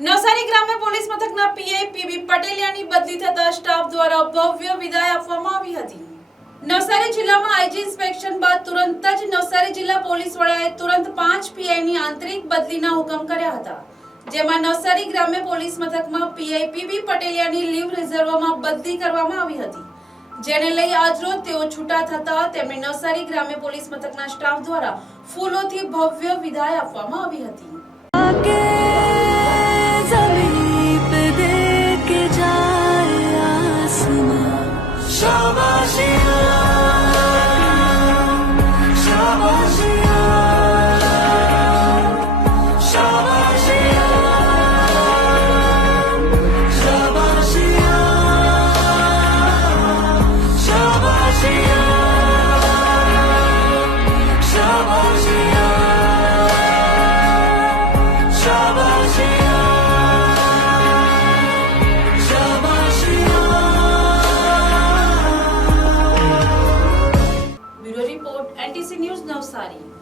નવસારી ગ્રામ્ય પોલીસ મથકના PI PB પટેલિયાની બદલી થતા સ્ટાફ દ્વારા ભવ્ય વિદાય આપવામાં આવી હતી. નવસારી જિલ્લામાં આઈજી ઇન્સ્પેક્શન બાદ તુરંત જ નવસારી જિલ્લા પોલીસ વડાએ તુરંત પાંચ પીઆઈની આંતરિક બદલીના હુકમ કર્યા હતા. જેમાં નવસારી ગ્રામ્ય પોલીસ મથકમાં પીઆઈ પીબી પટેલિયાની લીવ રિઝર્વમાં બદલી કરવામાં આવી હતી. જેને લઈ આજરોજ તેઓ છૂટા થતા તેમણે નવસારી ગ્રામ્ય પોલીસ મથકના સ્ટાફ દ્વારા ફૂલોથી ભવ્ય વિદાય આપવામાં આવી હતી. Shabbat Deus não.